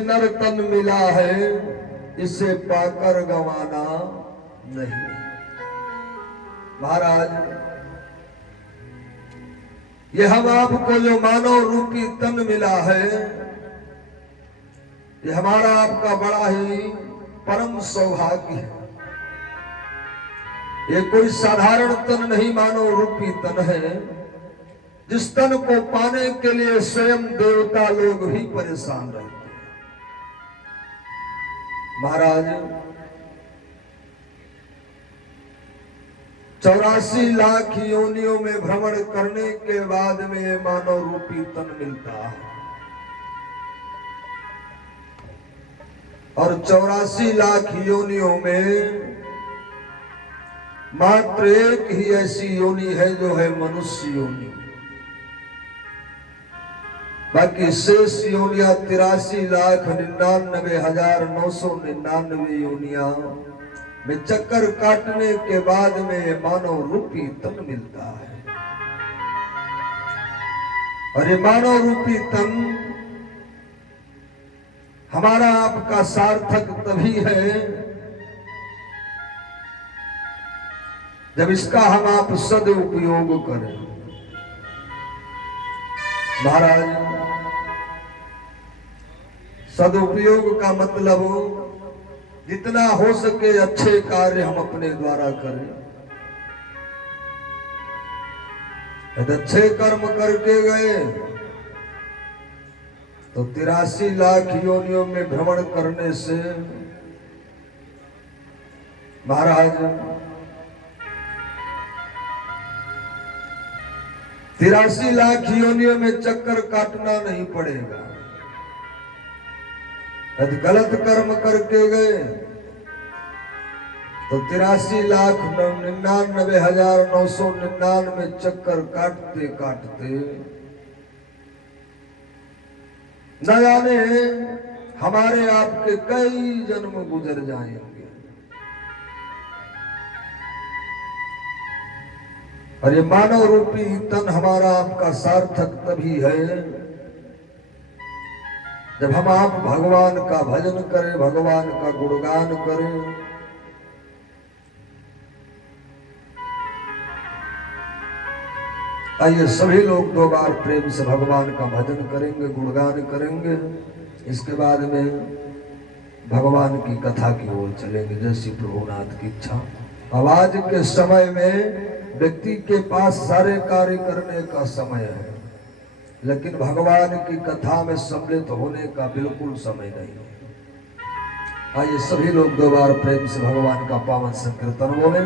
नर तन मिला है, इसे पाकर गंवाना नहीं। महाराज, ये हम आपको जो मानव रूपी तन मिला है, ये हमारा आपका बड़ा ही परम सौभाग्य है। ये कोई साधारण तन नहीं, मानव रूपी तन है, जिस तन को पाने के लिए स्वयं देवता लोग भी परेशान रहते हैं। महाराज, 84 लाख योनियों में भ्रमण करने के बाद में ये मानव रूपी तन मिलता है, और 84 लाख योनियों में मात्र एक ही ऐसी योनि है जो है मनुष्य योनि। बाकी शेष योनियां 83,99,999 योनियां में चक्कर काटने के बाद में मानव रूपी तन मिलता है। और ये मानव रूपी तन हमारा आपका सार्थक तभी है जब इसका हम आप सदुपयोग करें। महाराज, सदुपयोग का मतलब जितना हो सके अच्छे कार्य हम अपने द्वारा करें। यदि अच्छे कर्म करके गए तो 83 लाख योनियों में भ्रमण करने से महाराज 83 लाख योनियों में चक्कर काटना नहीं पड़ेगा। यदि गलत कर्म करके गए तो 83,99,999 चक्कर काटते काटते न जाने हमारे आपके कई जन्म गुजर जाएंगे। और ये मानव रूपी तन हमारा आपका सार्थक तभी है जब हम आप भगवान का भजन करें, भगवान का गुणगान करें। आइए सभी लोग 2 बार प्रेम से भगवान का भजन करेंगे, गुणगान करेंगे। इसके बाद में भगवान की कथा की ओर चलेंगे, जैसी प्रभुनाथ की इच्छा। आवाज के समय में व्यक्ति के पास सारे कार्य करने का समय है, लेकिन भगवान की कथा में सम्मिलित होने का बिल्कुल समय नहीं है। आइए सभी लोग 2 बार प्रेम से भगवान का पावन संकीर्तन बोले।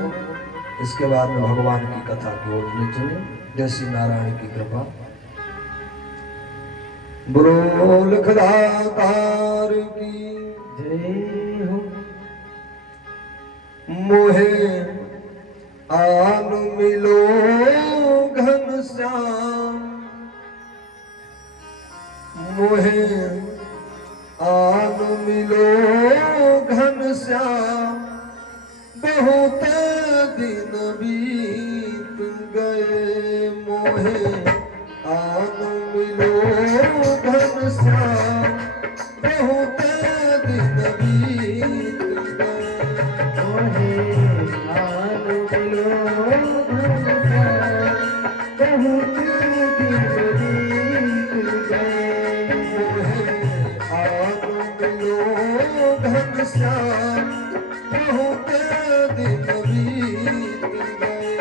इसके बाद में भगवान की कथा की ओर ले चले। जय श्री नारायण की कृपा। बोलो लखदातार की जय हो। मोहे आन मिलो घनश्याम, मोहे आन मिलो घनश्याम, बहुत दिन बीत गए। मोहे आन मिलो घनश्याम, बहुत दिन बीत गए। मोहे आन मिलो घनश्याम, बहुत दिन बीत गए। घनश्याम, बहुत दिन बीत गए।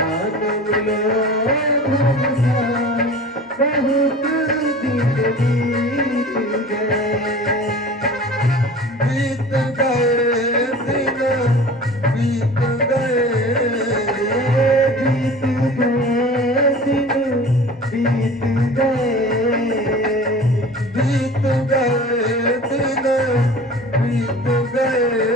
आन मिलो घनश्याम, बहुत दिन बीत गए। बीत गए दिन, बीत गए, बीत गए दिन, बीत गए, बीत गए दिन, बीत गए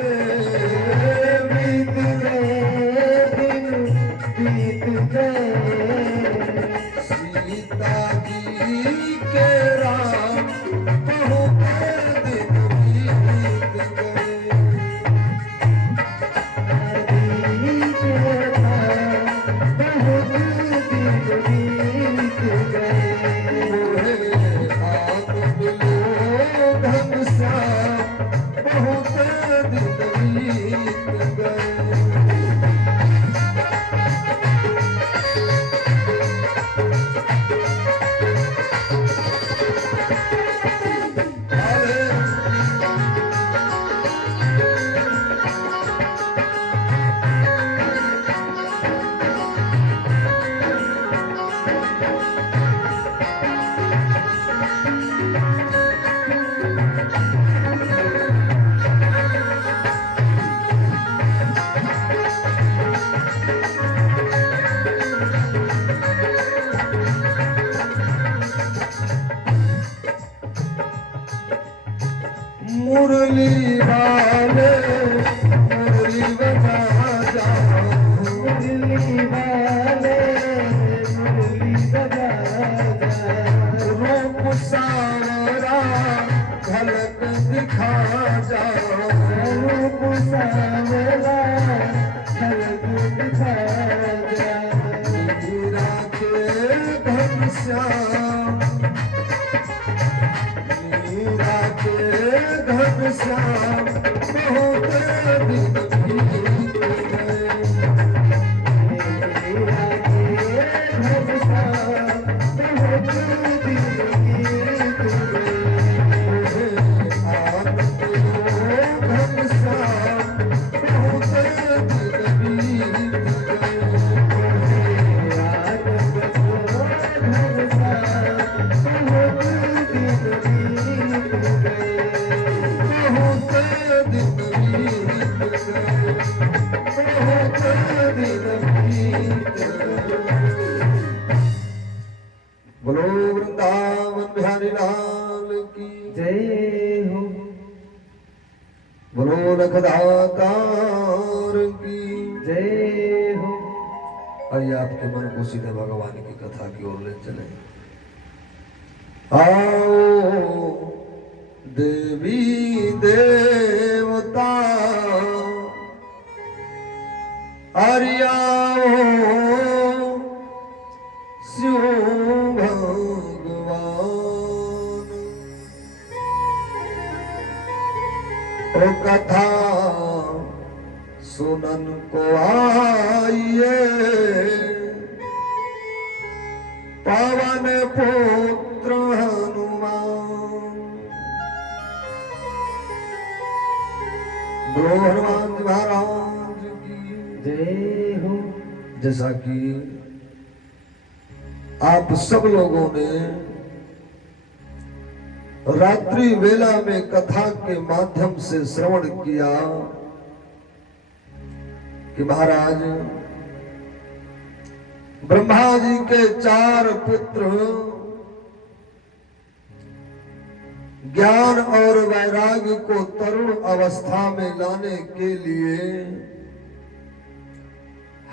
मुरली वाले मुरली बजा जाओ, मुरली वाले मुरली बजा जाओ, रूप सावरा झलक दिखा जाओ, रूप सावरा झलक दिखा जाओ, मीरा के घनश्याम, मीरा के घनश्याम बहुत दिन बीत गए, मेरा के घनश्याम बहुत दिन बीत गए, आनंद घनश्याम बहुत दिन बीत गए, बहुत दिन बीत गए, बहुत दिन बीत गए। बोलो वृंदावन बिहारी लाल की, जय हो। बोलो लखदातार की। जय हो। आइए आपके मन को सीधे भगवान की कथा की ओर ले चले। आओ देवी देवता हरियाओ शिव भगवान, ओ कथा सुनन को आइए, पवन पुत्र हनुमान। बोलो हनुमान जी महाराज की जय हो। जैसा कि आप सब लोगों ने रात्रि वेला में कथा के माध्यम से श्रवण किया कि महाराज ब्रह्मा जी के 4 पुत्र ज्ञान और वैराग्य को तरुण अवस्था में लाने के लिए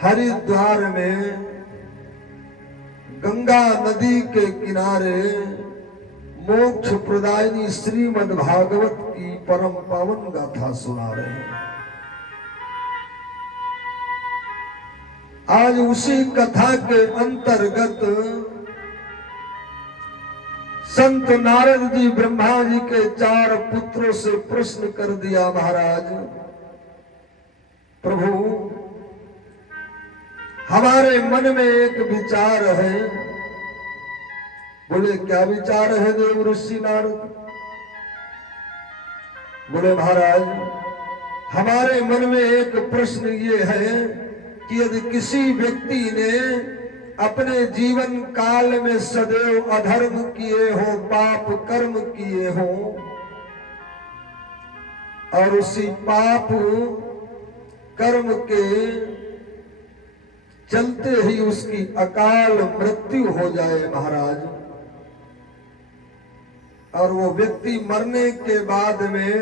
हरिद्वार में गंगा नदी के किनारे मोक्ष प्रदायिनी श्रीमद् भागवत की परम पावन गाथा सुना रहे हैं। आज उसी कथा के अंतर्गत संत नारद जी ब्रह्मा जी के 4 पुत्रों से प्रश्न कर दिया, महाराज प्रभु हमारे मन में एक विचार है। बोले क्या विचार है देव ऋषि नारद? बोले महाराज हमारे मन में एक प्रश्न ये है कि यदि किसी व्यक्ति ने अपने जीवन काल में सदैव अधर्म किए हो, पाप कर्म किए हो, और उसी पाप कर्म के चलते ही उसकी अकाल मृत्यु हो जाए महाराज, और वो व्यक्ति मरने के बाद में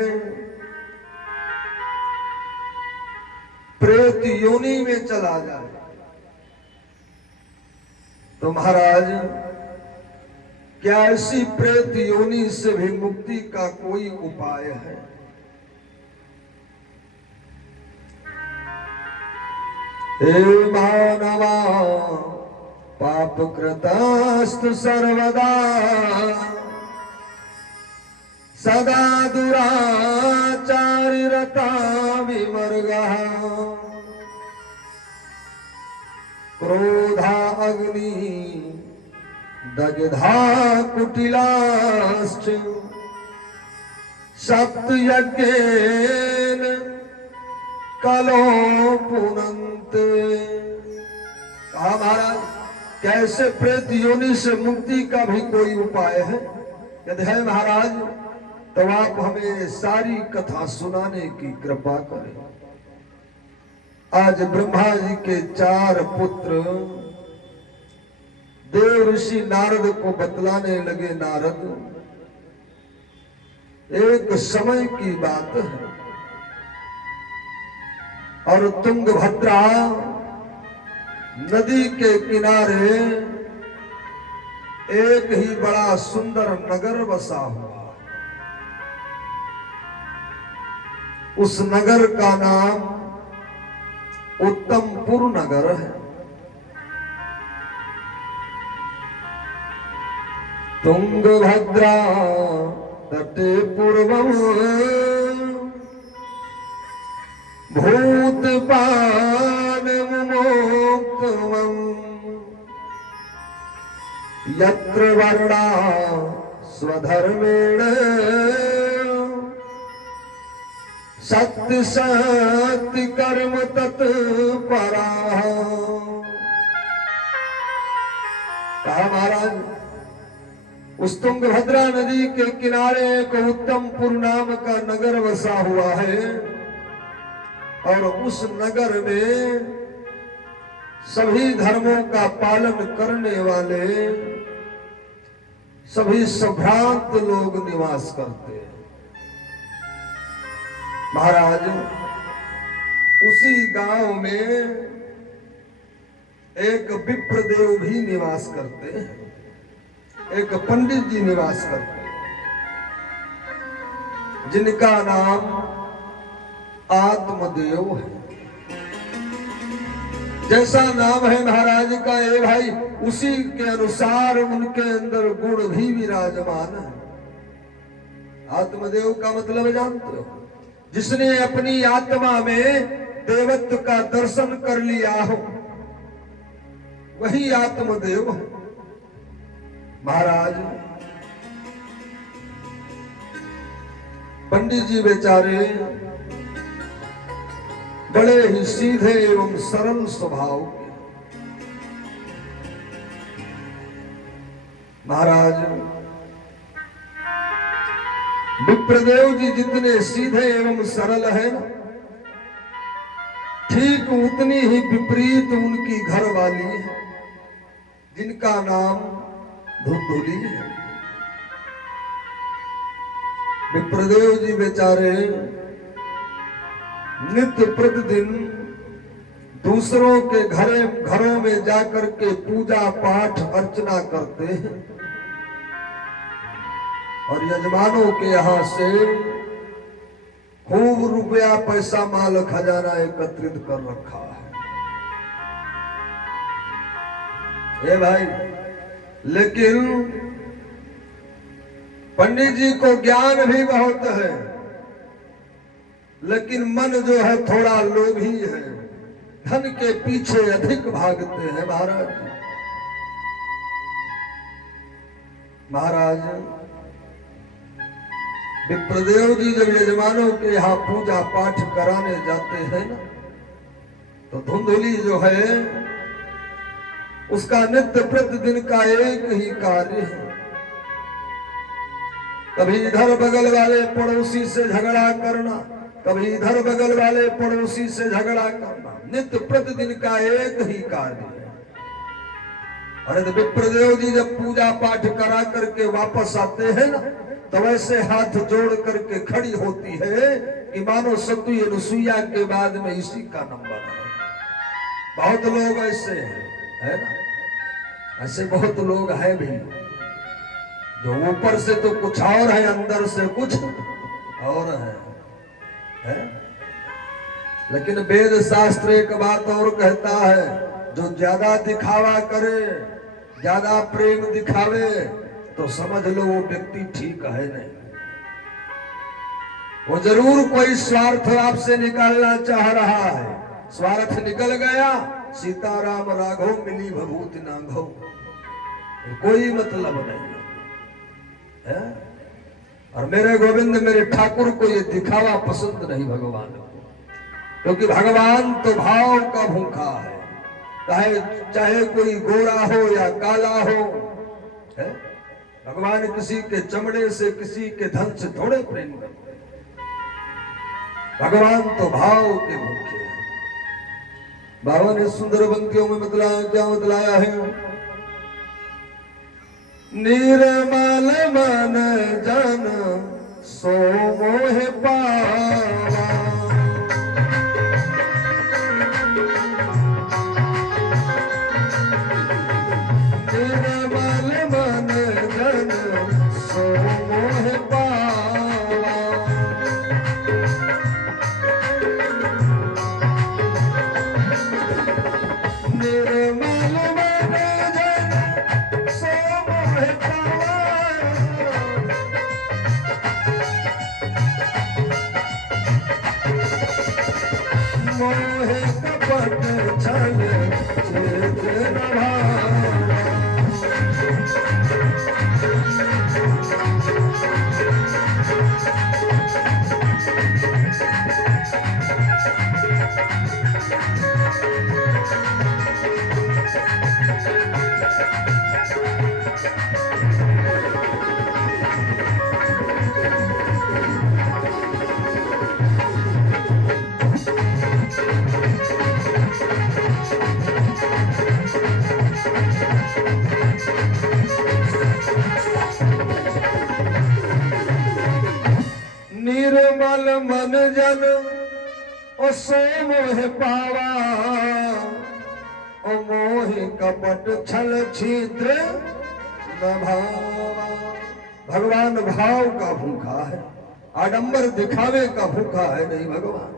प्रेत योनि में चला जाए, तो महाराज क्या ऐसी प्रेत योनि से भी मुक्ति का कोई उपाय है? हे मानवा पाप कृतास्तु सर्वदा सदा दुराचारि रता विमर्गः क्रोधा अग्नि दग्धा कुटिलाश्च सप्तयज्ञेन कलो पुनन्ते। कहा महाराज कैसे प्रेत योनि से मुक्ति का भी कोई उपाय है? यदि है महाराज तो आप हमें सारी कथा सुनाने की कृपा करें। आज ब्रह्मा जी के 4 पुत्र देव ऋषि नारद को बतलाने लगे, नारद एक समय की बात है। और तुंगभद्रा नदी के किनारे एक ही बड़ा सुंदर नगर बसा हुआ। उस नगर का नाम उत्तमपुर नगर है। तुंगभद्रा तटे पूर्वम भूतपान मोक्षम यत्र वर्णा स्वधर्मेण सत्य सत्य कर्म तत्परा। कहा महाराज, उस तुंगभद्रा नदी के किनारे एक उत्तमपुर नाम का नगर बसा हुआ है। और उस नगर में सभी धर्मों का पालन करने वाले सभी सभ्रांत लोग निवास करते हैं। महाराज, उसी गांव में एक विप्रदेव भी निवास करते हैं, एक पंडित जी निवास करते हैं, जिनका नाम आत्मदेव है। जैसा नाम है महाराज का ए भाई, उसी के अनुसार उनके अंदर गुण भी विराजमान है। आत्मदेव का मतलब जानते हो? जिसने अपनी आत्मा में देवत्व का दर्शन कर लिया हो, वही आत्मदेव है। महाराज, पंडित जी बेचारे बड़े ही सीधे एवं सरल स्वभाव के। महाराज, विप्रदेव जी जितने सीधे एवं सरल हैं, ठीक उतनी ही विपरीत उनकी घरवाली है, जिनका नाम धुंधुली है। विप्रदेव जी बेचारे नित्य प्रतिदिन दूसरों के घरों में जाकर के पूजा पाठ अर्चना करते हैं और यजमानों के यहां से खूब रुपया पैसा माल खजाना एकत्रित कर रखा है। भाई, लेकिन पंडित जी को ज्ञान भी बहुत है, लेकिन मन जो है थोड़ा लोभी है, धन के पीछे अधिक भागते हैं। महाराज, विप्रदेव जी जब यजमानों के यहाँ पूजा पाठ कराने जाते हैं ना, तो धुंधुली जो है उसका नित्य प्रतिदिन का एक ही कार्य है, कभी इधर बगल वाले पड़ोसी से झगड़ा करना, कभी इधर बगल वाले पड़ोसी से झगड़ा करना, नित्य प्रतिदिन का एक ही कार्य है। अरे तो विप्रदेव जी जब पूजा पाठ करा करके वापस आते हैं ना, तो वैसे हाथ जोड़ करके खड़ी होती है कि मानो सती अनुसुईया के बाद में इसी का नंबर है। बहुत लोग ऐसे हैं, है ना? ऐसे बहुत लोग हैं भी, जो ऊपर से तो कुछ और है, अंदर से कुछ और है? लेकिन वेद शास्त्र एक बात और कहता है, जो ज्यादा दिखावा करे, ज्यादा प्रेम दिखावे, तो समझ लो वो व्यक्ति ठीक है नहीं। वो जरूर कोई स्वार्थ आपसे निकालना चाह रहा है। स्वार्थ निकल गया, सीताराम राघव मिली भभूति नाघव, कोई मतलब नहीं है। और मेरे गोविंद मेरे ठाकुर को ये दिखावा पसंद नहीं भगवान को, क्योंकि भगवान तो भाव का भूखा है। चाहे कोई गोरा हो या काला हो, है? भगवान किसी के चमड़े से, किसी के धन से थोड़े प्रेम करते। भगवान तो भाव के भूखे हैं। बाबा ने सुंदर पंक्तियों में बतलाया, क्या बतलाया है? निर्मल मन जन सो मोह पावा। निर्मल मन जन सो मोह पावा। निर्मल मन जन सो मोह पावा। मोह कपट छल छेद न भावा। निर्मल मन जन ओ सो मोह पावा। ओ मोह कपट छल छिद्र न भावा। भगवान भाव का भूखा है, आडंबर दिखावे का भूखा है नहीं भगवान।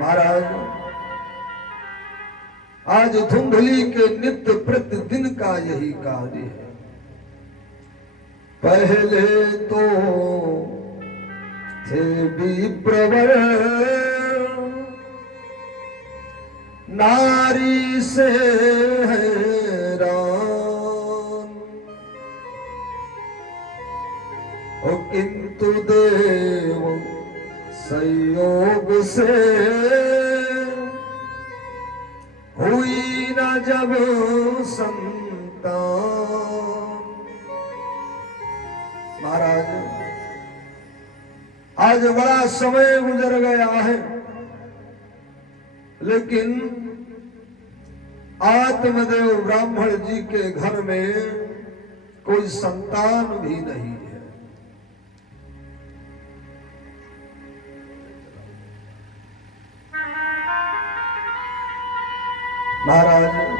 महाराज आज धुंधली के नित्य प्रतिदिन का यही कार्य है। पहले तो थे विप्रवर नारी से हैरान। ओ किंतु देव संयोग से हुई न जब संतान। महाराज आज बड़ा समय गुजर गया है, लेकिन आत्मदेव ब्राह्मण जी के घर में कोई संतान भी नहीं है। महाराज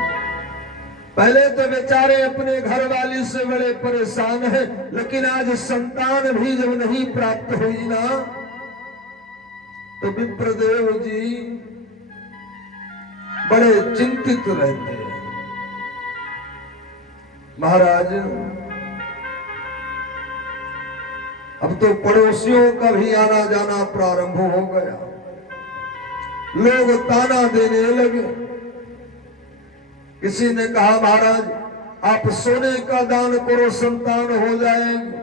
पहले तो बेचारे अपने घर वाली से बड़े परेशान हैं, लेकिन आज संतान भी जब नहीं प्राप्त हुई ना, तो विप्रदेव जी बड़े चिंतित रहते हैं। महाराज अब तो पड़ोसियों का भी आना जाना प्रारंभ हो गया। लोग ताना देने लगे। किसी ने कहा महाराज आप सोने का दान करो संतान हो जाएंगे,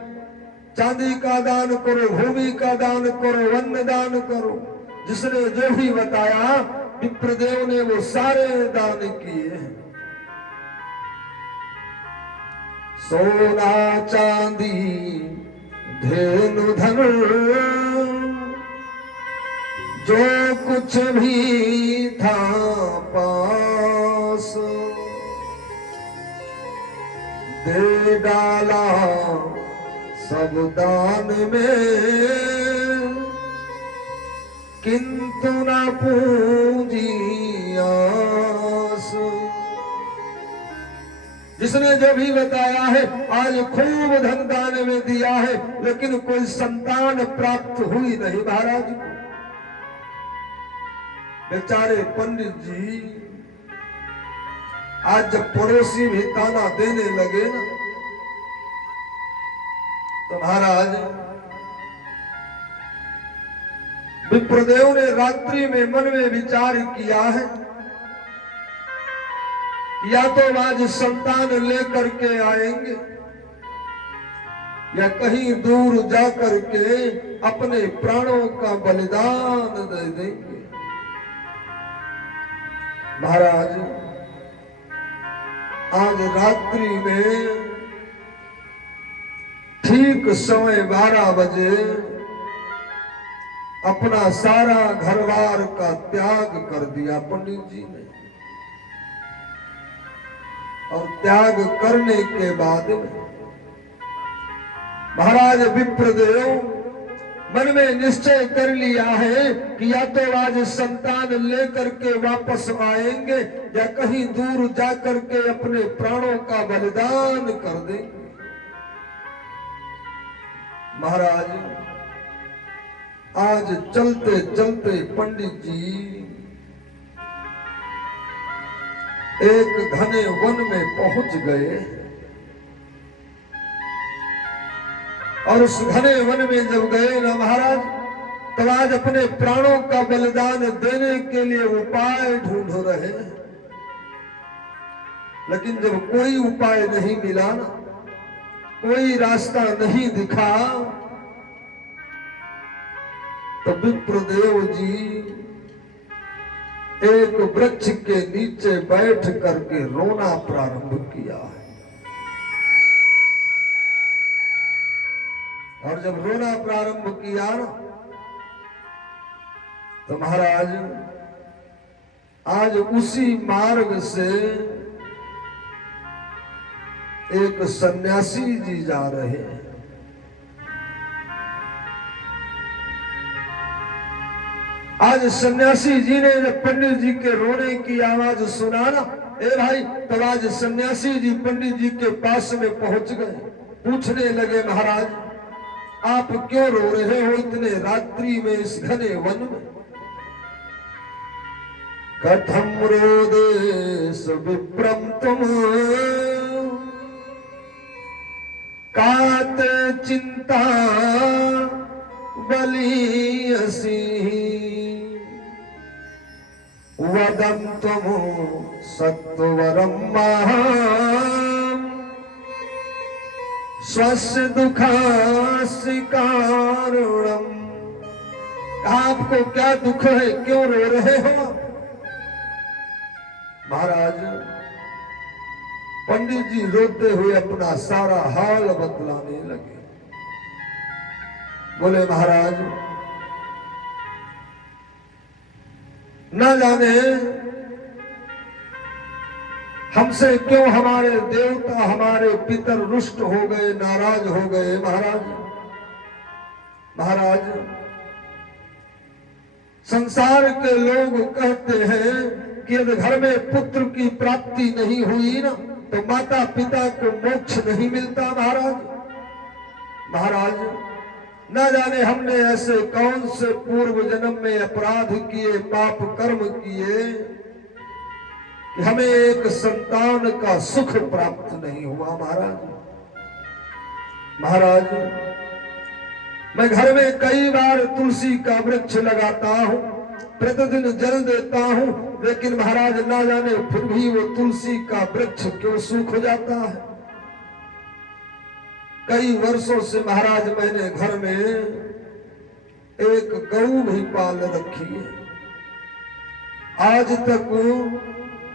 चांदी का दान करो, भूमि का दान करो, अन्न दान करो। जिसने जो भी बताया विप्रदेव ने वो सारे दान किए। सोना चांदी धेनु धन जो कुछ भी था पास दे डाला सब दान में, किंतु न पूंजी आस। जिसने जो भी बताया है आज खूब धन दान में दिया है, लेकिन कोई संतान प्राप्त हुई नहीं। महाराज बेचारे पंडित जी आज जब पड़ोसी भी ताना देने लगे ना, तो महाराज विप्रदेव ने रात्रि में मन में विचार किया है, या तो आज संतान लेकर के आएंगे या कहीं दूर जाकर के अपने प्राणों का बलिदान दे देंगे। महाराज आज रात्रि में ठीक समय 12 बजे अपना सारा घरवार का त्याग कर दिया पंडित जी ने। और त्याग करने के बाद महाराज विप्रदेव मन में निश्चय कर लिया है कि या तो आज संतान लेकर के वापस आएंगे या कहीं दूर जाकर के अपने प्राणों का बलिदान कर देंगे। महाराज आज चलते चलते पंडित जी एक घने वन में पहुंच गए और उस घने वन में जब गए ना महाराज, तब आज अपने प्राणों का बलिदान देने के लिए उपाय ढूंढ रहे, लेकिन जब कोई उपाय नहीं मिला ना, कोई रास्ता नहीं दिखा, तो विप्रदेव जी एक वृक्ष के नीचे बैठ करके रोना प्रारंभ किया है। और जब रोना प्रारंभ किया ना, तो महाराज आज उसी मार्ग से एक सन्यासी जी जा रहे हैं। आज सन्यासी जी ने जब पंडित जी के रोने की आवाज सुना ना, ए भाई, तब आज सन्यासी जी पंडित जी के पास में पहुंच गए। पूछने लगे, महाराज आप क्यों रो रहे हो इतने रात्रि में इस घने वन में? कथम रोदेश विप्रम तुम काते चिंता बलियसी वदन्तुम सत्वरम महाम स्वस्य दुखास्य कारणम। आपको क्या दुख है, क्यों रो रहे हो? महाराज पंडित जी रोते हुए अपना सारा हाल बतलाने लगे। बोले, महाराज न जाने हमसे क्यों हमारे देवता, हमारे पितर रुष्ट हो गए, नाराज हो गए। महाराज संसार के लोग कहते हैं कि यदि घर में पुत्र की प्राप्ति नहीं हुई ना, तो माता पिता को मोक्ष नहीं मिलता। महाराज न जाने हमने ऐसे कौन से पूर्व जन्म में अपराध किए, पाप कर्म किए कि हमें एक संतान का सुख प्राप्त नहीं हुआ। महाराज मैं घर में कई बार तुलसी का वृक्ष लगाता हूँ, प्रतिदिन जल देता हूँ, लेकिन महाराज ना जाने फिर भी वो तुलसी का वृक्ष क्यों सूख जाता है। कई वर्षों से महाराज मैंने घर में एक गऊ भी पाल रखी है। आज तक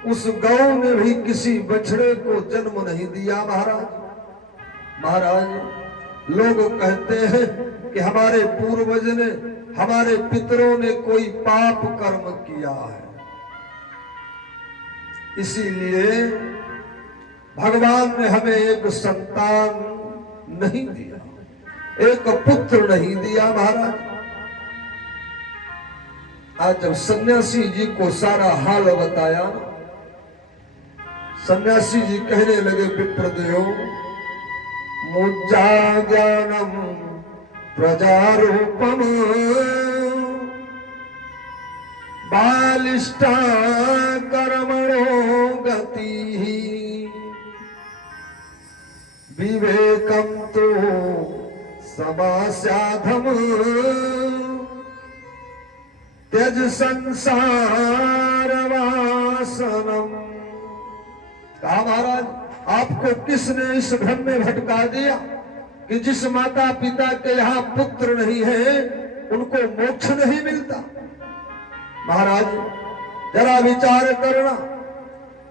उस गऊ ने भी किसी बछड़े को जन्म नहीं दिया। महाराज लोग कहते हैं कि हमारे पूर्वज ने, हमारे पितरों ने कोई पाप कर्म किया है, इसीलिए भगवान ने हमें एक संतान नहीं दिया, एक पुत्र नहीं दिया। महाराज आज जब सन्यासी जी को सारा हाल बताया, सन्यासी जी कहने लगे, विप्रदेव मुज्जा ज्ञानम प्रजारूपम बालिष्ठा कर्मणो गति विवेकम तो समास्याधम त्यज संसार वासनम। कहा, महाराज आपको किसने इस भ्रम में भटका दिया कि जिस माता पिता के यहाँ पुत्र नहीं है उनको मोक्ष नहीं मिलता। महाराज जरा विचार करना,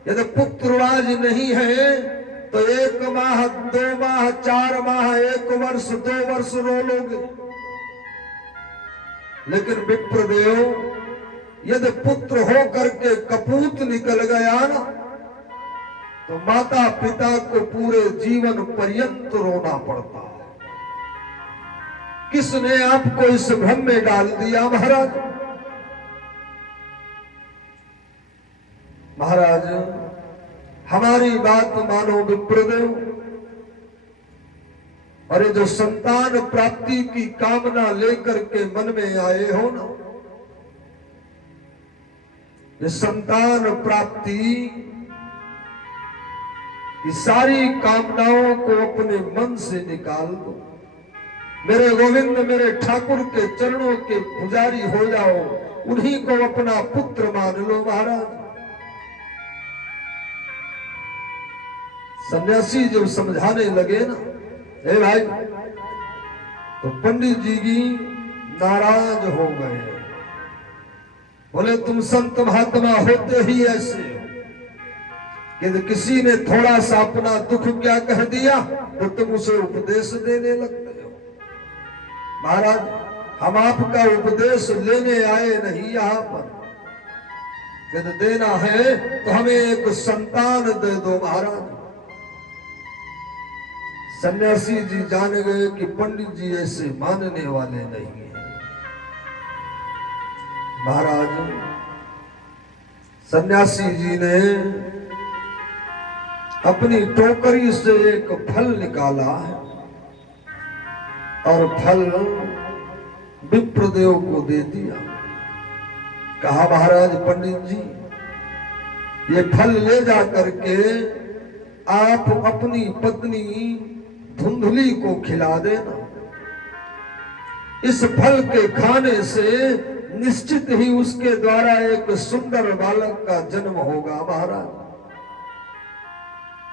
यदि पुत्र आज नहीं है तो 1 माह, 2 माह, 4 माह, 1 वर्ष, 2 वर्ष रो लोगे, लेकिन विप्रदेव यदि पुत्र हो करके कपूत निकल गया ना, तो माता पिता को पूरे जीवन पर्यंत रोना पड़ता है। किसने आपको इस भ्रम में डाल दिया महाराज? महाराज हमारी बात मानो विप्रदेव, और ये जो संतान प्राप्ति की कामना लेकर के मन में आए हो ना, ये संतान प्राप्ति की सारी कामनाओं को अपने मन से निकाल दो। मेरे गोविंद मेरे ठाकुर के चरणों के पुजारी हो जाओ, उन्हीं को अपना पुत्र मान लो महाराज। सन्यासी जब समझाने लगे ना, हे भाई, तो पंडित जी की नाराज हो गए। बोले तुम संत महात्मा होते ही ऐसे हो कि किसी ने थोड़ा सा अपना दुख क्या कह दिया तो तुम उसे उपदेश देने लगते हो। महाराज हम आपका उपदेश लेने आए नहीं यहाँ पर, यदि देना है तो हमें एक संतान दे दो महाराज। सन्यासी जी जान गए कि पंडित जी ऐसे मानने वाले नहीं है। महाराज सन्यासी जी ने अपनी टोकरी से एक फल निकाला है और फल विप्रदेव को दे दिया। कहा महाराज पंडित जी ये फल ले जा करके आप अपनी पत्नी धुंधली को खिला देना। इस फल के खाने से निश्चित ही उसके द्वारा एक सुंदर बालक का जन्म होगा महाराज।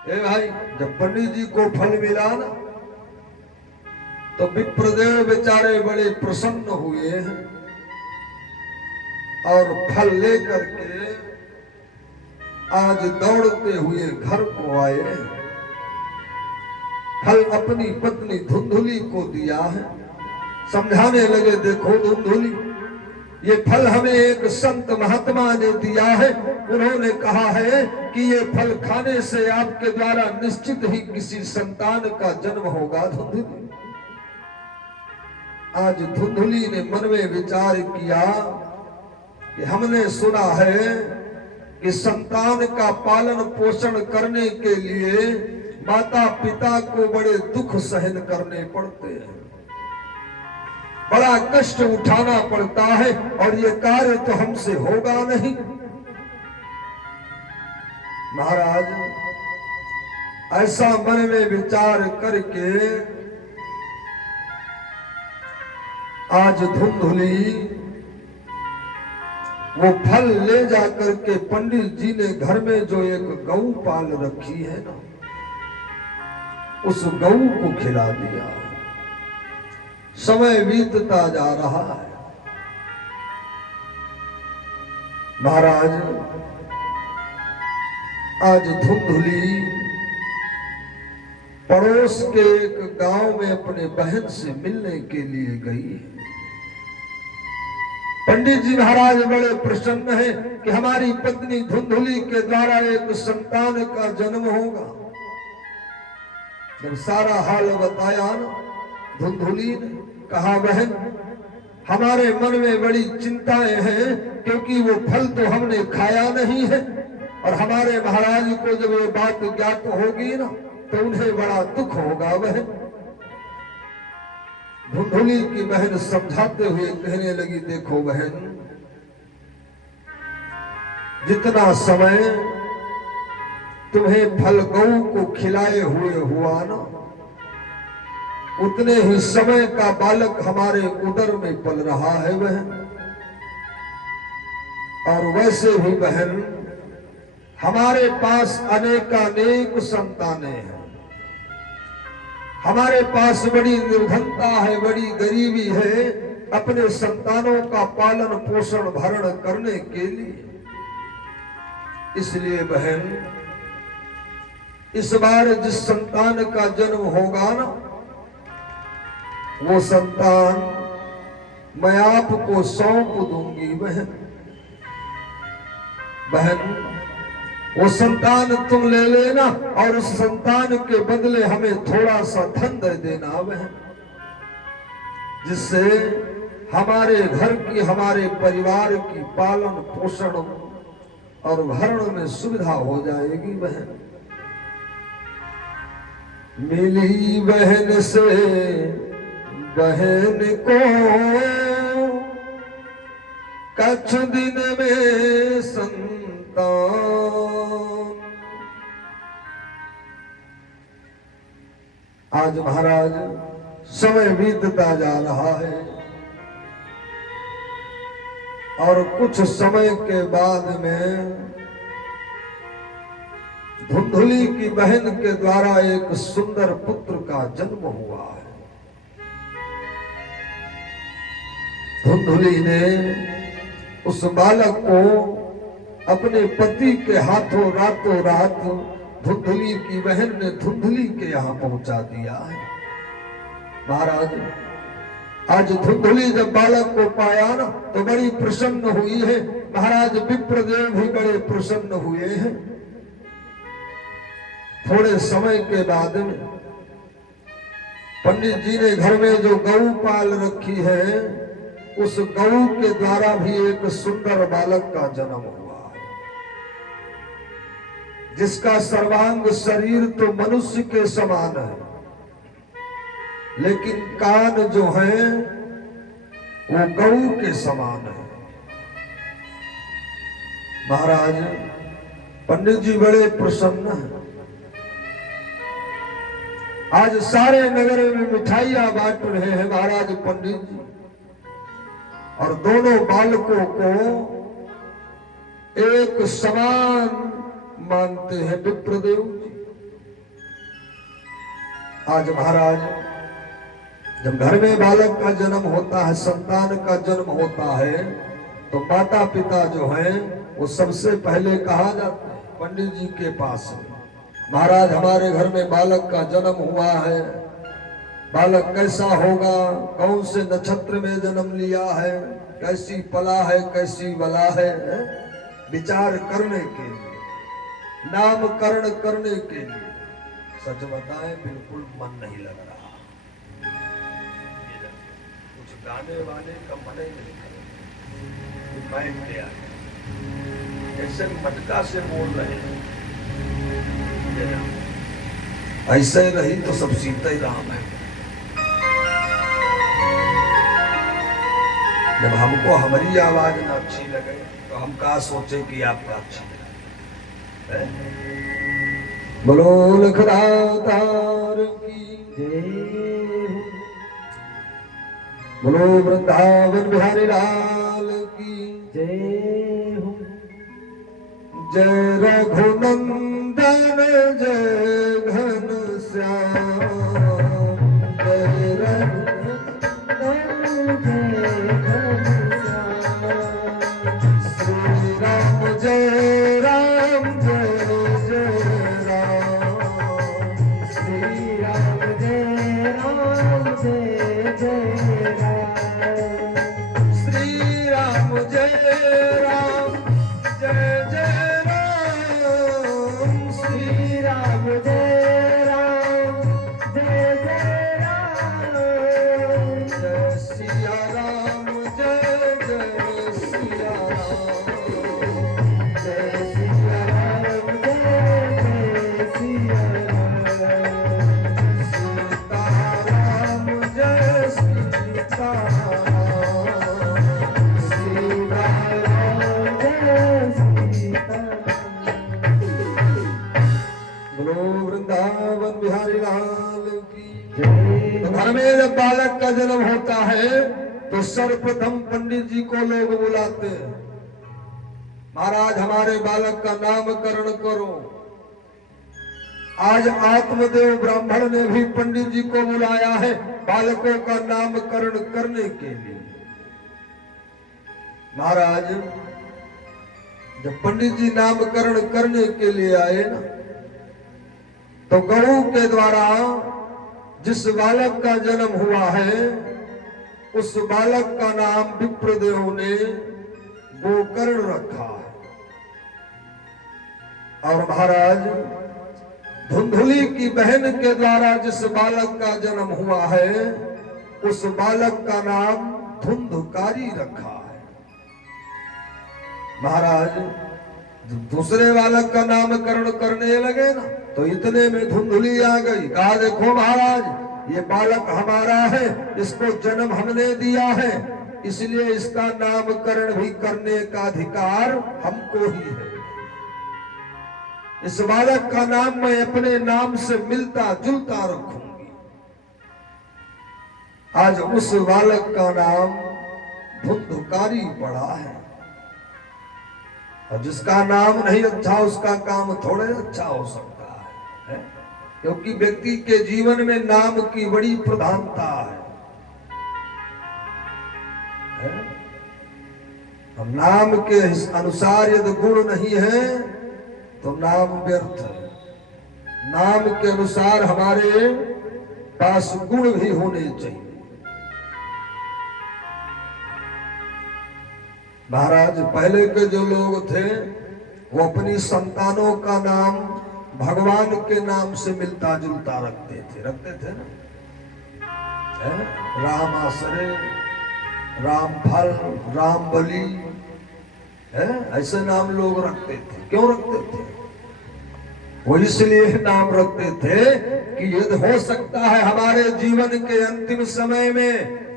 ए भाई जब पंडित जी को फल मिला ना तो विप्रदेव बेचारे बड़े प्रसन्न हुए हैं और फल लेकर के आज दौड़ते हुए घर को आए। फल अपनी पत्नी धुंधुली को दिया है, समझाने लगे देखो धुंधुली ये फल हमें एक संत महात्मा ने दिया है, उन्होंने कहा है कि ये फल खाने से आपके द्वारा निश्चित ही किसी संतान का जन्म होगा धुंधुली। आज धुंधुली ने मन में विचार किया कि हमने सुना है कि संतान का पालन पोषण करने के लिए माता पिता को बड़े दुख सहन करने पड़ते हैं, बड़ा कष्ट उठाना पड़ता है और ये कार्य तो हमसे होगा नहीं। महाराज ऐसा मन में विचार करके आज धुंधुली वो फल ले जाकर के पंडित जी ने घर में जो एक गऊ पाल रखी है ना उस गऊ को खिला दिया। समय बीतता जा रहा है। महाराज आज धुंधुली पड़ोस के एक गांव में अपने बहन से मिलने के लिए गई है। पंडित जी महाराज बड़े प्रसन्न हैं कि हमारी पत्नी धुंधुली के द्वारा एक संतान का जन्म होगा। जब सारा हाल बताया ना धुंधुली ने कहा बहन हमारे मन में बड़ी चिंताएं हैं क्योंकि वो फल तो हमने खाया नहीं है और हमारे महाराज को जब ये बात ज्ञात होगी ना तो उन्हें बड़ा दुख होगा। बहन धुंधुली की बहन समझाते हुए कहने लगी देखो बहन जितना समय तुम्हें फल गऊ को खिलाए हुए हुआ ना उतने ही समय का बालक हमारे उदर में पल रहा है बहन। और वैसे भी बहन हमारे पास अनेकानेक संतानें हैं, हमारे पास बड़ी निर्धनता है, बड़ी गरीबी है अपने संतानों का पालन पोषण भरण करने के लिए। इसलिए बहन इस बार जिस संतान का जन्म होगा ना वो संतान मैं आपको सौंप दूंगी बहन। बहन वो संतान तुम ले लेना और उस संतान के बदले हमें थोड़ा सा धन दे देना बहन। जिससे हमारे घर की, हमारे परिवार की पालन पोषण और भरण में सुविधा हो जाएगी। बहन मिली बहन से बहन को कछ दिन में संतान। आज महाराज समय बीतता जा रहा है और कुछ समय के बाद में धुंधुली की बहन के द्वारा एक सुंदर पुत्र का जन्म हुआ है। धुंधुली ने उस बालक को अपने पति के हाथों रातों रात धुंधुली की बहन ने धुंधुली के यहाँ पहुंचा दिया है। महाराज आज धुंधुली जब बालक को पाया ना तो बड़ी प्रसन्न हुई है। महाराज विप्रदेव भी बड़े प्रसन्न हुए हैं। थोड़े समय के बाद में पंडित जी ने घर में जो गऊ पाल रखी है उस गऊ के द्वारा भी एक सुंदर बालक का जन्म हुआ है, जिसका सर्वांग शरीर तो मनुष्य के समान है, लेकिन कान जो है वो गऊ के समान है। महाराज पंडित जी बड़े प्रसन्न हैं। आज सारे नगर में मिठाइयां बांट रहे हैं महाराज पंडित जी, और दोनों बालकों को एक समान मानते हैं विप्रदेव जी। आज महाराज जब घर में बालक का जन्म होता है, संतान का जन्म होता है, तो माता पिता जो हैं वो सबसे पहले कहा जाता है पंडित जी के पास, महाराज हमारे घर में बालक का जन्म हुआ है, बालक कैसा होगा, कौन से नक्षत्र में जन्म लिया है, कैसी पला है, कैसी बला है, विचार करने के लिए, नामकरण करने के लिए। सच बताएं बिल्कुल मन नहीं लग रहा, कुछ गाने वाले का मन ही नहीं कर रहा, ऐसे मटका से बोल रहे हैं। ऐसे रही तो सब सीता ही राम है। जब हमको हमारी आवाज ना अच्छी लगे तो हम कहा सोचे कि आपका अच्छी लगे। बोलो लखदातार की जय हो, बोलो वृंदावन बिहारी लाल की जय हो, जय रघुनंदन जय घनश्याम, जय श्री राम जय राम जय जय राम, श्री राम जय राम जय जय राम, श्री राम जय राम जय जय राम, श्री राम जय राम जय जय राम, जय सिया राम जय जय सिया राम, जय सिया राम जय जय सिया राम, सीता राम जय सीता राम, सीता राम जय सीता बोलो वृंदावन बिहारी लाल की। जय तो घर में जब बालक का जन्म होता है तो सर्वप्रथम पंडित जी को लोग बुलाते हैं, महाराज हमारे बालक का नामकरण करो। आज आत्मदेव ब्राह्मण ने भी पंडित जी को बुलाया है बालकों का नामकरण करने के लिए। महाराज जब पंडित जी नामकरण करने के लिए आए ना तो गऊ के द्वारा जिस बालक का जन्म हुआ है उस बालक का नाम विप्रदेव ने गोकर्ण रखा है। और महाराज धुंधुली की बहन के द्वारा जिस बालक का जन्म हुआ है उस बालक का नाम धुंधकारी रखा है। महाराज जब दूसरे बालक का नामकरण करने लगे ना, तो इतने में धुंधली आ गई। कहा देखो महाराज, ये बालक हमारा है, इसको जन्म हमने दिया है, इसलिए इसका नामकरण भी करने का अधिकार हमको ही है। इस बालक का नाम मैं अपने नाम से मिलता जुलता रखूंगी। आज उस बालक का नाम धुंधकारी पड़ा है। और जिसका नाम नहीं अच्छा, उसका काम थोड़े अच्छा हो सकता है? क्योंकि व्यक्ति के जीवन में नाम की बड़ी प्रधानता है। और नाम के अनुसार यदि गुण नहीं है तो नाम व्यर्थ है। नाम के अनुसार हमारे पास गुण भी होने चाहिए। महाराज पहले के जो लोग थे वो अपनी संतानों का नाम भगवान के नाम से मिलता जुलता रखते थे ना। राम आश्रय, राम फल, राम बलि, ऐसे नाम लोग रखते थे। क्यों रखते थे? वो इसलिए नाम रखते थे कि यदि हो सकता है हमारे जीवन के अंतिम समय में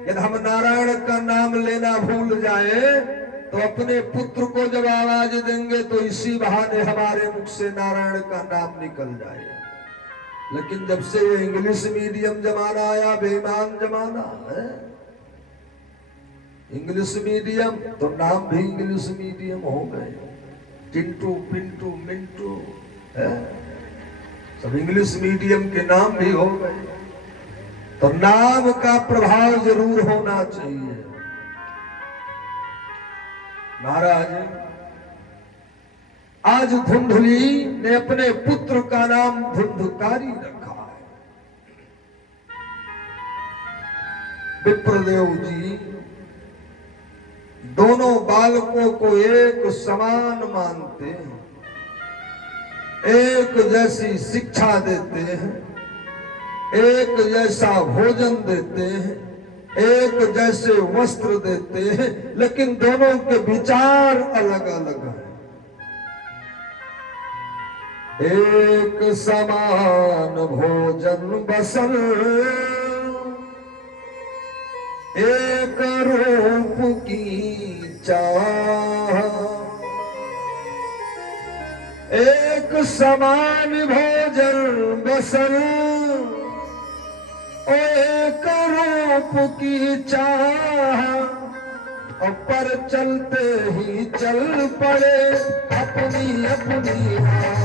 यदि हम नारायण का नाम लेना भूल जाए तो अपने पुत्र को जब आवाज देंगे तो इसी बहाने हमारे मुख से नारायण का नाम निकल जाए। लेकिन जब से ये इंग्लिश मीडियम जमाना आया, बेईमान जमाना है, इंग्लिश मीडियम, तो नाम भी इंग्लिश मीडियम हो गए। चिंटू, पिंटू, मिंटू, सब इंग्लिश मीडियम के नाम भी हो गए। तो नाम का प्रभाव जरूर होना चाहिए। महाराज आज धुंधली ने अपने पुत्र का नाम धुंधकारी रखा है। विप्रदेव जी दोनों बालकों को एक समान मानते हैं, एक जैसी शिक्षा देते हैं, एक जैसा भोजन देते हैं, एक जैसे वस्त्र देते हैं, लेकिन दोनों के विचार अलग अलग हैं। एक समान भोजन बसन, एक रूप की चाह, एक समान भोजन बसन, एक रूप की चाह, और पर चलते ही चल पड़े अपनी अपनी राह।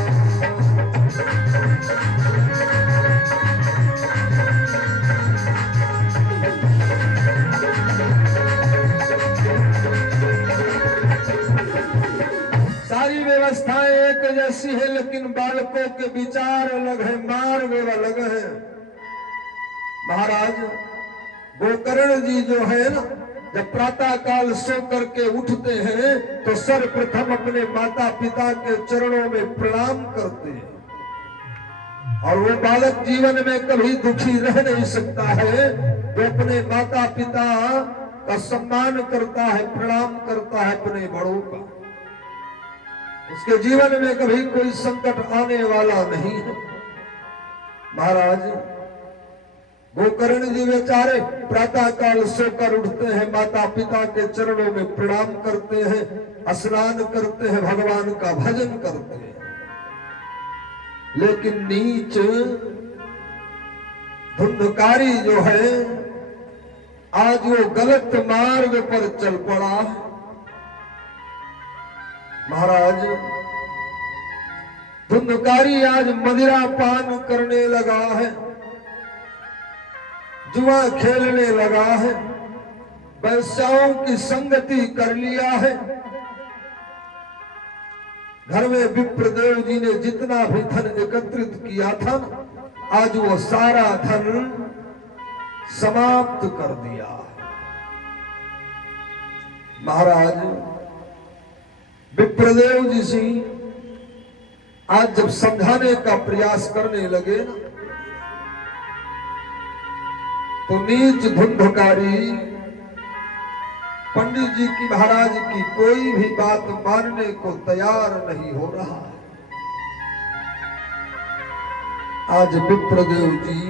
सारी व्यवस्थाएं एक जैसी है, लेकिन बालकों के विचार अलग है, मार्ग अलग है। महाराज गोकर्ण जी जो है ना, जब प्रातः काल सो करके उठते हैं तो सर्वप्रथम अपने माता पिता के चरणों में प्रणाम करते हैं। और वो बालक जीवन में कभी दुखी रह नहीं सकता है, वो अपने माता पिता का सम्मान करता है, प्रणाम करता है अपने बड़ों का। उसके जीवन में कभी कोई संकट आने वाला नहीं है। महाराज गोकर्ण जी बेचारे प्रातः काल सोकर उठते हैं, माता पिता के चरणों में प्रणाम करते हैं, स्नान करते हैं, भगवान का भजन करते हैं। लेकिन नीच धुंधकारी जो है आज वो गलत मार्ग पर चल पड़ा। महाराज धुंधकारी आज मदिरा पान करने लगा है, जुआ खेलने लगा है, वैश्याओं की संगति कर लिया है। घर में विप्रदेव जी ने जितना भी धन एकत्रित किया था, आज वो सारा धन समाप्त कर दिया। महाराज विप्रदेव जी से आज जब समझाने का प्रयास करने लगे ना, तो नीच धुंधकारी पंडित जी की महाराज की कोई भी बात मानने को तैयार नहीं हो रहा। आज विप्रदेव जी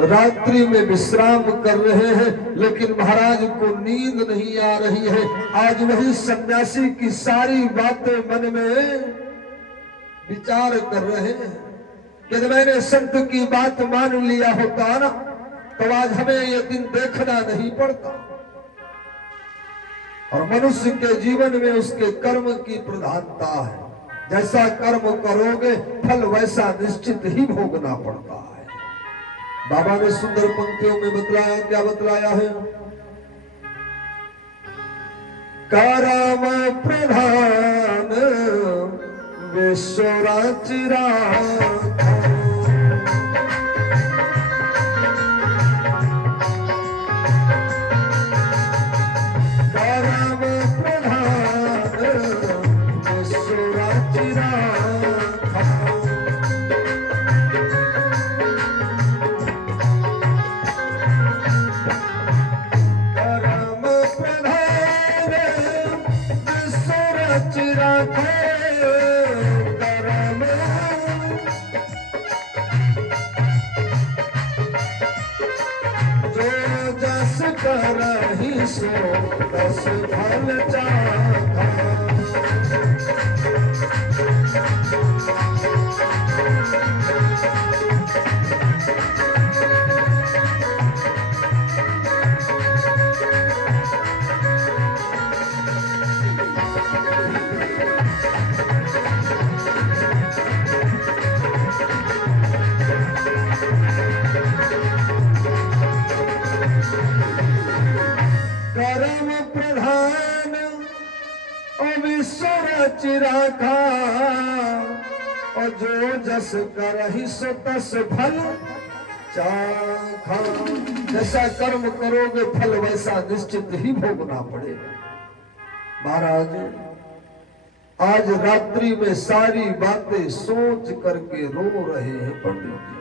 रात्रि में विश्राम कर रहे हैं, लेकिन महाराज को नींद नहीं आ रही है। आज वही सन्यासी की सारी बातें मन में विचार कर रहे हैं कि मैंने संत की बात मान लिया होता ना, तो आज हमें ये दिन देखना नहीं पड़ता। और मनुष्य के जीवन में उसके कर्म की प्रधानता है। जैसा कर्म करोगे फल वैसा निश्चित ही भोगना पड़ता है। बाबा ने सुंदर पंक्तियों में बतलाया, क्या बतलाया है? कर्म प्रधान विश्वराचिरा करहि सो दस फल चाखा। कर्म प्रधान विश्व चिराखा, और जो जस करहि सो तस फल चाखा। जैसा कर्म करोगे फल वैसा निश्चित ही भोगना पड़ेगा। महाराज आज रात्रि में सारी बातें सोच करके रो रहे हैं पंडित जी।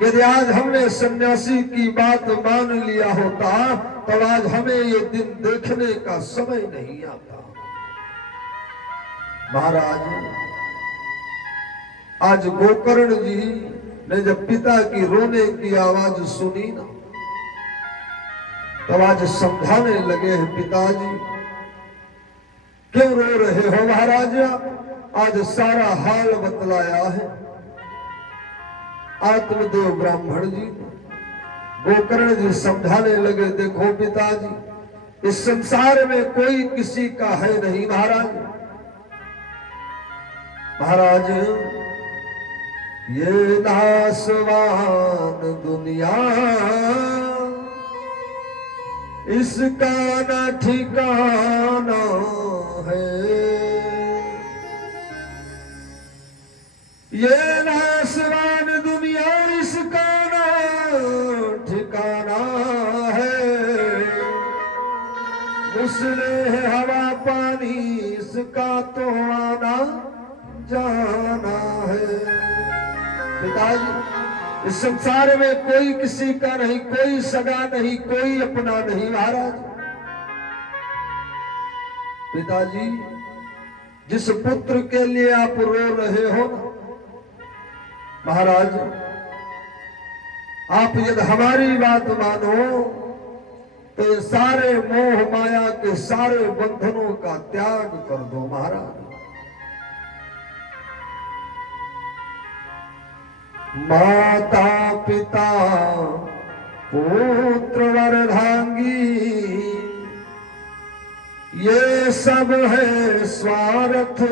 यदि आज हमने सन्यासी की बात मान लिया होता तो आज हमें ये दिन देखने का समय नहीं आता। महाराज आज गोकर्ण जी ने जब पिता की रोने की आवाज सुनी ना, तब आज समझाने लगे हैं, पिताजी क्यों रो रहे हो महाराज? आज सारा हाल बतलाया है। आत्मदेव ब्राह्मण जी गोकर्ण जी समझाने लगे, देखो पिताजी इस संसार में कोई किसी का है नहीं महाराज। महाराज ये नासवान दुनिया इसका न ठिकाना है। ये नासवान दुनिया इसका न ठिकाना है। मुसले है हवा पानी इसका तो आना जाना है। पिताजी इस संसार में कोई किसी का नहीं, कोई सगा नहीं, कोई अपना नहीं महाराज। पिताजी जिस पुत्र के लिए आप रो रहे हो महाराज, आप यदि हमारी बात मानो तो ये सारे मोह माया के सारे बंधनों का त्याग कर दो महाराज। माता पिता पुत्र वरधांगी ये सब है स्वार्थ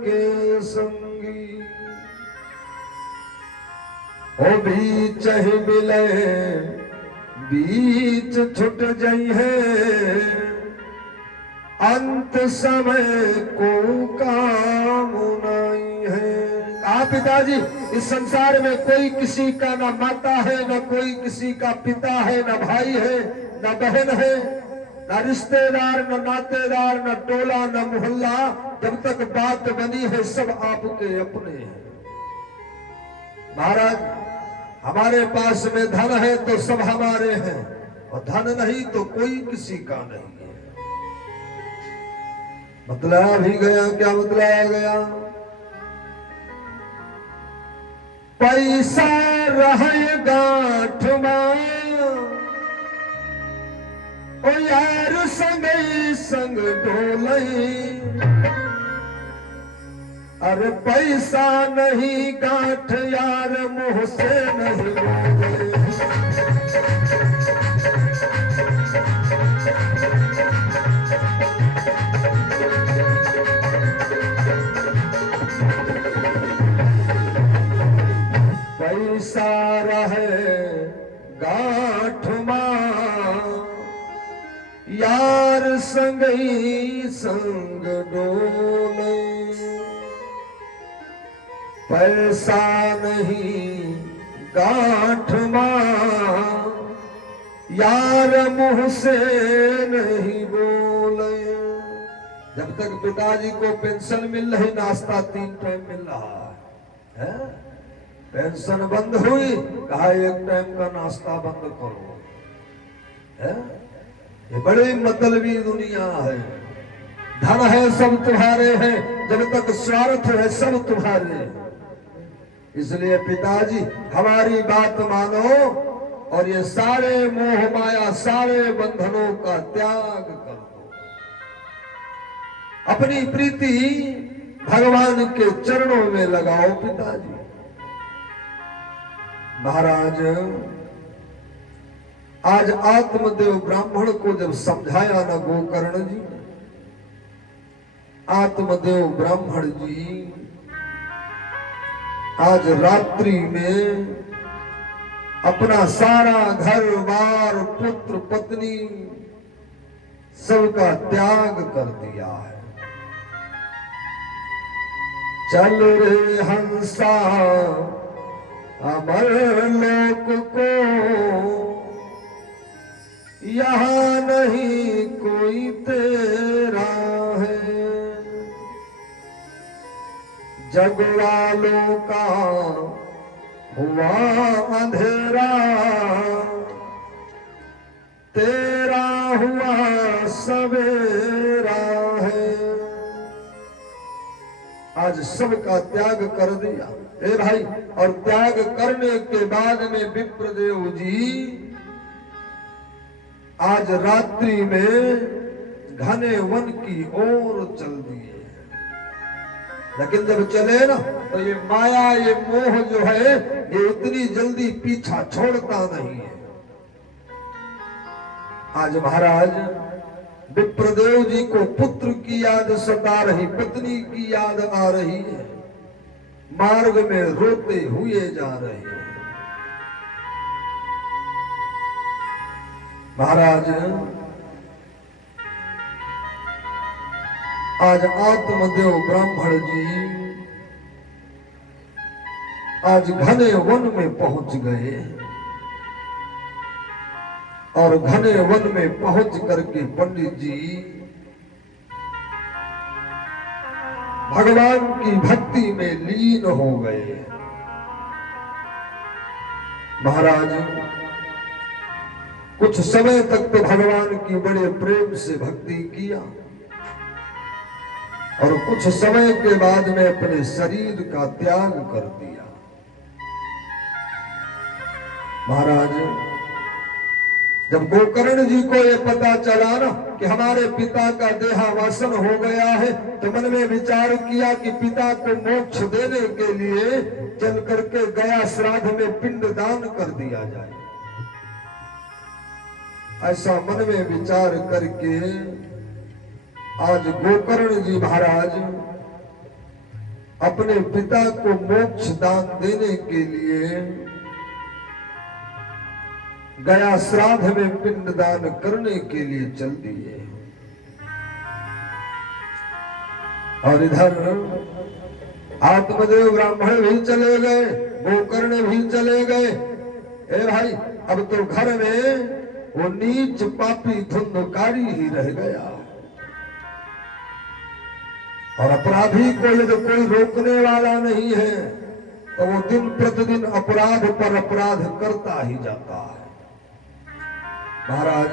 के संगी। ओ बीच ही मिले बीच छुट जाई है। अंत समय को काम नहीं है। पिताजी इस संसार में कोई किसी का ना माता है, ना कोई किसी का पिता है, ना भाई है, ना बहन है, ना रिश्तेदार, ना नातेदार, ना टोला, ना मोहल्ला। जब तक बात बनी है सब आपके अपने हैं। महाराज हमारे पास में धन है तो सब हमारे हैं, और धन नहीं तो कोई किसी का नहीं है। बतलाया भी गया, क्या बतलाया गया? पैसा रहे गांठ में, ओ यार संग संग डोलई। अरे पैसा नहीं गांठ यार मुंह से नहीं बोले। पैसा रहे गांठ मां, यार संगई संग डोले। पैसा नहीं गांठ मां, यार मुंह से नहीं बोले। जब तक पिताजी को पेंशन मिल रही, नाश्ता 3 टाइम मिल रहा है, पेंशन बंद हुई, कहा 1 टाइम का नाश्ता बंद करो। है? ये बड़ी मतलबी दुनिया है। धन है सब तुम्हारे हैं, जब तक स्वार्थ है सब तुम्हारे हैं। इसलिए पिताजी हमारी बात मानो और ये सारे मोह माया, सारे बंधनों का त्याग कर दो। अपनी प्रीति भगवान के चरणों में लगाओ पिताजी। महाराज आज आत्मदेव ब्राह्मण को जब समझाया ना गोकर्ण जी, आत्मदेव ब्राह्मण जी आज रात्रि में अपना सारा घर बार पुत्र पत्नी सबका त्याग कर दिया है। चल रे हंसा अमर लोक को, यहाँ नहीं कोई तेरा है। जग वालों का हुआ अंधेरा, तेरा हुआ सवेरा है। आज सबका त्याग कर दिया ए भाई। और त्याग करने के बाद में विप्रदेव जी आज रात्रि में घने वन की ओर चल दिए। लेकिन जब चले ना तो ये माया, ये मोह जो है, ये इतनी जल्दी पीछा छोड़ता नहीं है। आज महाराज विप्रदेव जी को पुत्र की याद सता रही, पत्नी की याद आ रही है, मार्ग में रोते हुए जा रहे हैं। महाराज आज आत्मदेव ब्राह्मण जी आज घने वन में पहुंच गए, और घने वन में पहुंच करके पंडित जी भगवान की भक्ति में लीन हो गए। महाराज कुछ समय तक तो भगवान की बड़े प्रेम से भक्ति किया, और कुछ समय के बाद में अपने शरीर का त्याग कर दिया। महाराज जब गोकर्ण जी को यह पता चला ना कि हमारे पिता का देहावसान हो गया है, तो मन में विचार किया कि पिता को मोक्ष देने के लिए चल करके गया श्राद्ध में पिंड दान कर दिया जाए। ऐसा मन में विचार करके आज गोकर्ण जी महाराज अपने पिता को मोक्ष दान देने के लिए गया श्राद्ध में पिंडदान करने के लिए चल दिए। और इधर आत्मदेव ब्राह्मण भी चले गए, गोकर्ण भी चले गए। ए भाई अब तो घर में वो नीच पापी धुंधकारी ही रह गया, और अपराधी को यदि कोई रोकने वाला नहीं है तो वो दिन प्रतिदिन अपराध पर अपराध करता ही जाता है। महाराज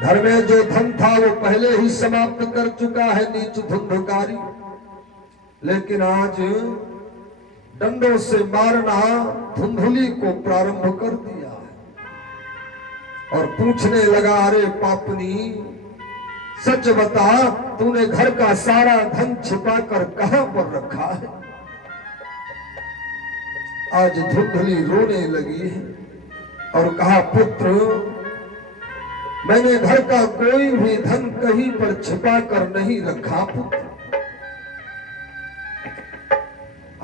घर में जो धन था वो पहले ही समाप्त कर चुका है नीच धुंधकारी, लेकिन आज डंडों से मारना धुंधुली को प्रारंभ कर दिया है और पूछने लगा, अरे पापनी सच बता, तूने घर का सारा धन छिपाकर कहां पर रखा है? आज धुंधली रोने लगी है और कहा, पुत्र मैंने घर का कोई भी धन कहीं पर छिपा कर नहीं रखा पुत्र।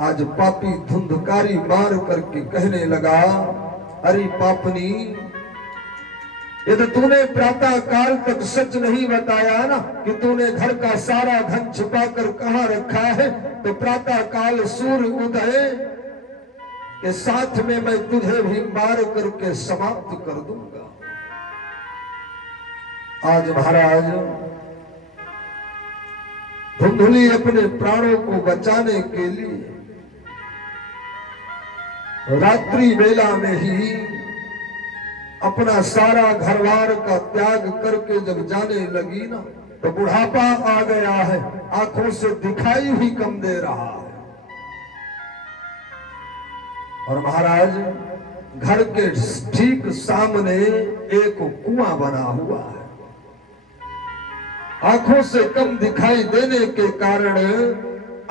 आज पापी धुंधकारी मार करके कहने लगा, अरे पापनी, यदि तूने प्रातः काल तक सच नहीं बताया ना कि तूने घर का सारा धन छिपा कर कहां रखा है, तो प्रातः काल सूर्य उदय के साथ में मैं तुझे भी मार करके समाप्त कर दूंगा। आज महाराज धुंधली अपने प्राणों को बचाने के लिए रात्रि वेला में ही अपना सारा घरवार का त्याग करके जब जाने लगी ना, तो बुढ़ापा आ गया है, आंखों से दिखाई भी कम दे रहा है। और महाराज घर के ठीक सामने एक कुआं बना हुआ है, आंखों से कम दिखाई देने के कारण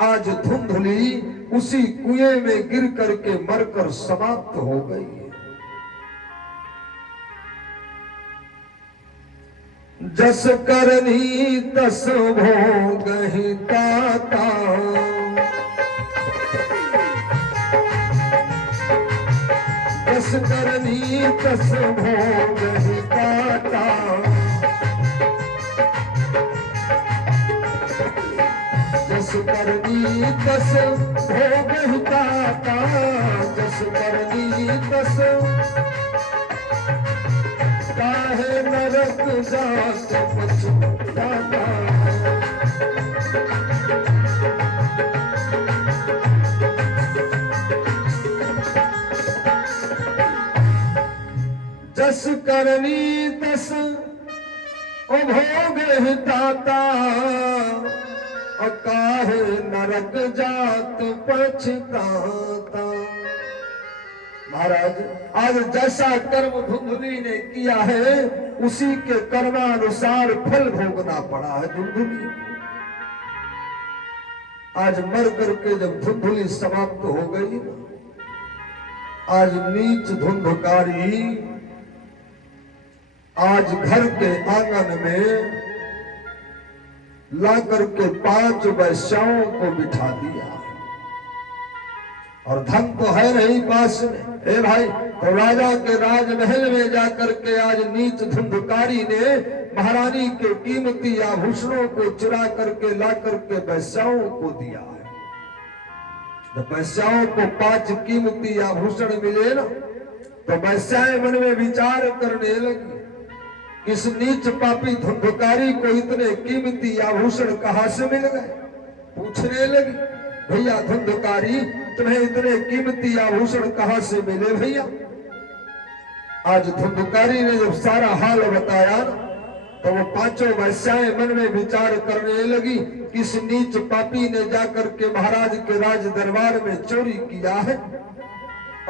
आज धुंधली उसी कुएं में गिर करके मरकर समाप्त हो गई है। जस करनी तस भोगहि ताता, जस करनी तस भोगहि ताता, जस करनी तस भोगहि ताता, जस करनी तस काहे नरक जात पछताता। जस करनी तस भोगहि ताता, काहे नरक जात पछताता। महाराज आज जैसा कर्म धुंधली ने किया है उसी के कर्मानुसार फल भोगना पड़ा है धुंधली। आज मर करके जब धुंधली समाप्त हो गई, आज नीच धुंधकारी आज घर के आंगन में ला करके 5 वैश्याओं को बिठा दिया, और धन तो है नहीं पास में। ए भाई, तो राजा के राजमहल में जाकर के आज नीच धुंधकारी ने महारानी के कीमती आभूषणों को चुरा करके ला करके वैश्याओं को दिया है। जब वैश्याओं को 5 कीमती आभूषण मिले ना, तो वैश्याएं मन में विचार करने लगी, इस नीच पापी धुंधकारी को इतने कीमती आभूषण कहां से मिल गए। पूछने लगी, भैया धुंधकारी, तुम्हें इतने कीमती आभूषण कहां से मिले भैया? आज धुंधकारी ने जब सारा हाल बताया, तो वो 5 वैश्याएं मन में विचार करने लगी, इस नीच पापी ने जाकर के महाराज के राज दरबार में चोरी किया है,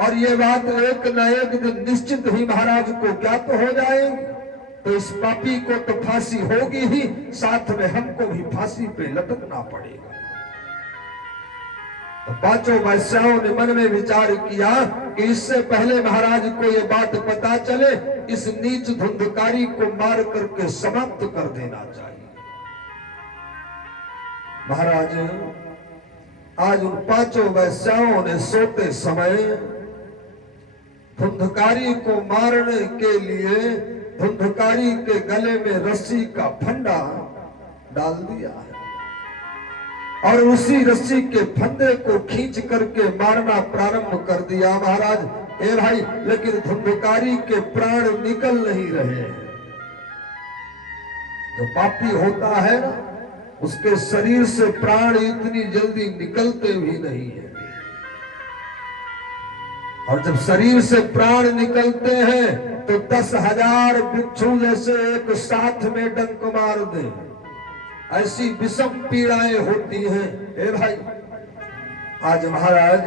और ये बात एक न एक दिन निश्चित ही महाराज को ज्ञात हो जाएगी, तो इस पापी को तो फांसी होगी ही, साथ में हमको भी फांसी पे लटकना पड़ेगा। तो 5 वैश्याओं ने मन में विचार किया कि इससे पहले महाराज को ये बात पता चले, इस नीच धुंधकारी को मार करके समाप्त कर देना चाहिए। महाराज आज उन 5 वैश्याओं ने सोते समय धुंधकारी को मारने के लिए धुंधकारी के गले में रस्सी का फंदा डाल दिया है, और उसी रस्सी के फंदे को खींच करके मारना प्रारंभ कर दिया। महाराज ए भाई, लेकिन धुंधकारी के प्राण निकल नहीं रहे। जो पापी होता है ना, उसके शरीर से प्राण इतनी जल्दी निकलते भी नहीं है। और जब शरीर से प्राण निकलते हैं तो 10,000 बिच्छू जैसे एक साथ में डंक मार दे, ऐसी विषम पीड़ाएं होती हैं। ए भाई, आज महाराज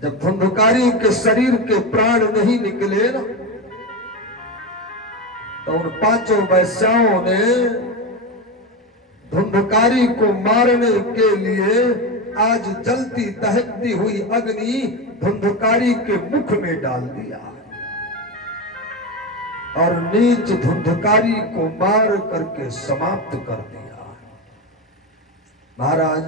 जब धुंधकारी के शरीर के प्राण नहीं निकले ना, तो उन 5 वैश्याओं ने धुंधकारी को मारने के लिए आज जलती दहकती हुई अग्नि धुंधकारी के मुख में डाल दिया और नीच धुंधकारी को मार करके समाप्त कर दिया। महाराज,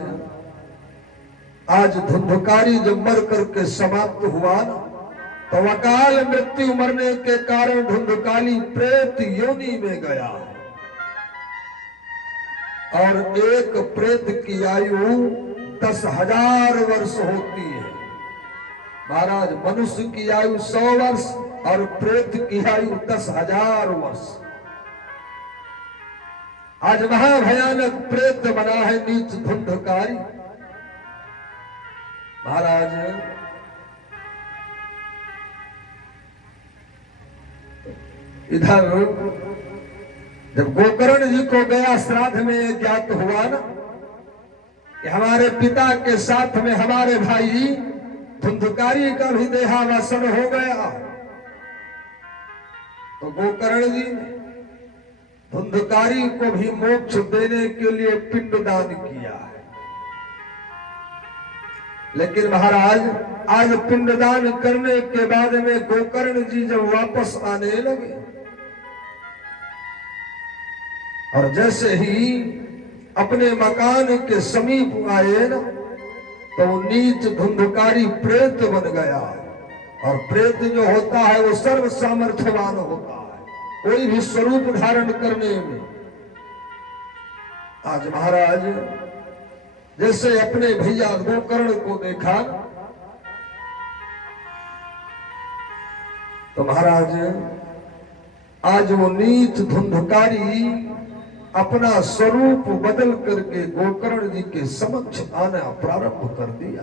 आज धुंधकारी जब मर करके समाप्त हुआ ना, तो अकाल मृत्यु मरने के कारण धुंधकारी प्रेत योनि में गया और एक प्रेत की आयु 10,000 वर्ष होती है। महाराज, मनुष्य की आयु 100 वर्ष और प्रेत की आयु 10,000 वर्ष। आज महाभयानक प्रेत बना है नीच धुंधकारी। महाराज, इधर जब गोकर्ण जी को गया श्राद्ध में ज्ञात हुआ ना कि हमारे पिता के साथ में हमारे भाई धुंधकारी का भी देहावसान हो गया, तो गोकर्ण जी ने धुंधकारी को भी मोक्ष देने के लिए पिंडदान किया है। लेकिन महाराज, आज पिंडदान करने के बाद में गोकर्ण जी जब वापस आने लगे और जैसे ही अपने मकान के समीप आए ना, तो नीच धुंधकारी प्रेत बन गया। और प्रेत जो होता है वो सर्व सामर्थ्यवान होता है, कोई भी स्वरूप धारण करने में। आज महाराज जैसे अपने भैया गोकर्ण को देखा, तो महाराज आज वो नीच धुंधकारी अपना स्वरूप बदल करके गोकर्ण जी के समक्ष आना प्रारंभ कर दिया।